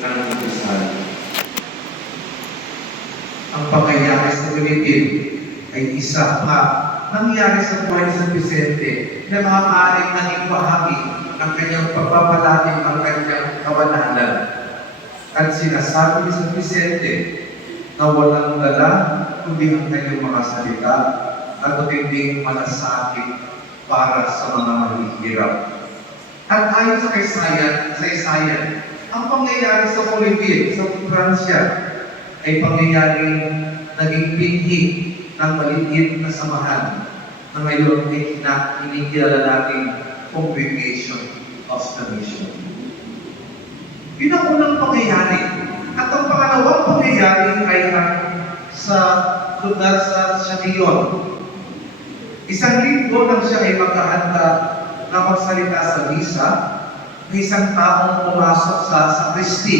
ng Rizal. Ang pangyayari sa Pilipin ay isa pa nangyari sa buhay ni San Vicente na maaaring naging bahagi ng kanyang pagpapalalim ng kanyang kawananan. At sinasabi ni San Vicente na walang dala kundi ang kanyang mga salita at matinding malasakit para sa mga mahihirap. At ayon sa kasaysayan, ang pangyayari sa Philippines, sa Pransya, ay pangyayaring naging binhi ng maliit na samahan na ngayon ay inikilala natin Congregation of the Mission. Yun ang unang pangyayari. At ang pangalawang pangyayari ay sa lugar sa Siyon. Isang linggo nang siya ay magkahanda na magsalita sa misa, may isang taong pumasok sa Kristi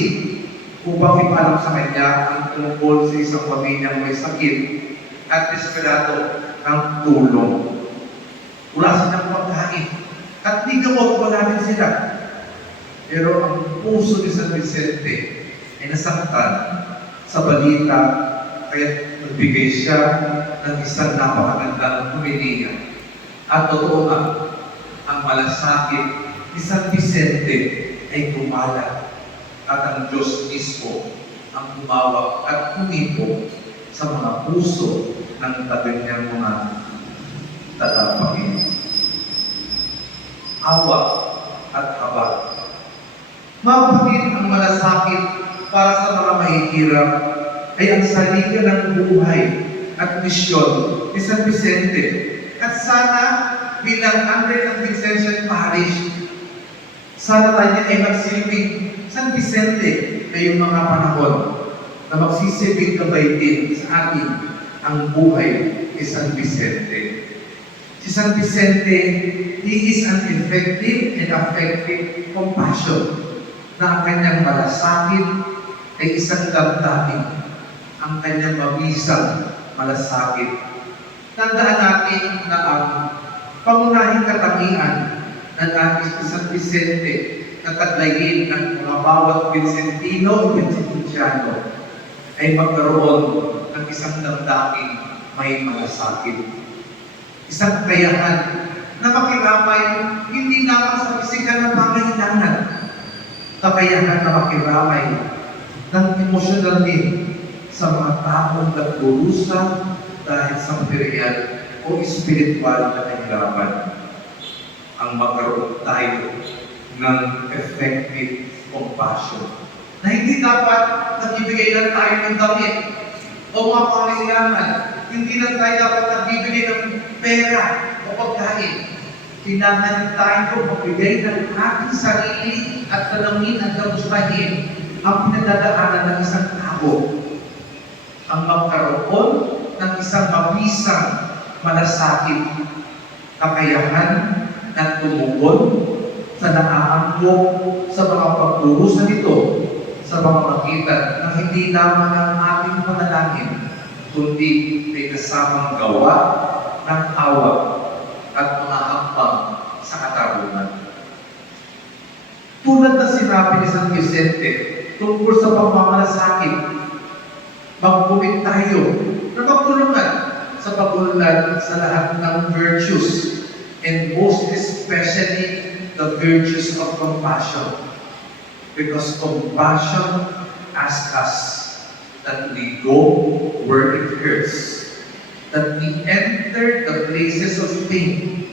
upang ipaalam sa kanya ang tungkol sa isang pamilyang may sakit at desperado ng tulong. Wala silang pagkain at di gamot, wala din sila. Pero ang puso ni San Vicente ay nasaktan sa balita, kaya nagbigay siya ng isang napakagandang humilia. At totoo na, ang malasakit ni San Vicente ay kumalat at ang Diyos mismo ang tumawag at humipo sa mga puso ng kanyang mga tatapangin. Awa at habag. Mapagin ang malasakit para sa mga mahihirap ay ang salika ng buhay at misyon ni San Vicente. At sana bilang under ng Vincentian Parish, sana tayo ay magsilbing San Vicente ngayong mga panahon na magsisilbing gabay din sa atin ang buhay ni San Vicente. Si San Vicente, he is an effective and affective compassion na ang kanyang malasakit ay isang damdamin, ang kanyang mabisang malasakit. Tandaan natin na ang pangunahing katangian ng ating San Vicente na taglayin ng mga bawat Vincentino o Vincentiano ay magkaroon ng isang damdamin may malasakit. Isang kakayahan na makiramay hindi lamang sa pisikal na pangailangan, kakayahan na makiramay ng emosyonal din sa mga taong nagdurusa dahil sa material o espiritual na kahirapan. Ang magkaroon tayo ng effective compassion na hindi dapat nagbibigay lang tayo ng damit o mga pangailangan. Hindi lang tayo dapat nagbibigay ng pera o pagkain. Kailangan tayo magbigay ng ating sarili at talangin at kamustahin ang pinagdadaanan ng isang tao. Ang magkaroon ng isang mabisang malasakit, kakayahan na tumugon sa naaangkop sa mga pagdurusa nito sa mga magitan na hindi lamang ang ating panalangin, kundi may kasamang gawa ng awa at mga hakbang sa katarungan. Tulad na sinabi ni San Vicente tungkol sa pagmamalasakit, magpumit tayo na magtulungan sa pag-unlad sa lahat ng virtues, and most especially the virtues of compassion. Because compassion asks us that we go where it hurts, that we enter the places of pain,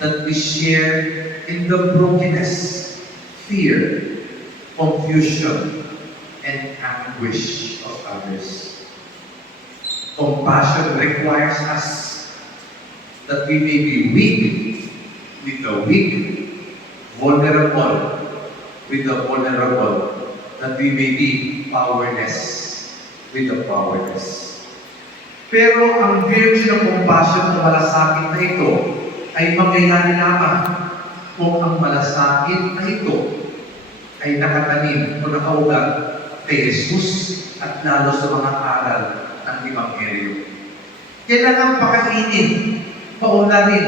that we share in the brokenness, fear, confusion, and anguish of others. Compassion requires us that we may be weak with the weak, vulnerable with the vulnerable, that we may be powerless with the powerless. Pero ang virtue ng compassion o malasakit na ito ay mangyayari lamang kung ang malasakit na ito ay nakatanim o nakaugat kay Jesus at lalo sa mga aral ng Ebanghelyo. Kailangan pakainin, paunlarin,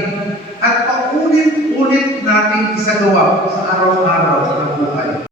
at paulit-ulit natin isagawa sa araw-araw ng buhay.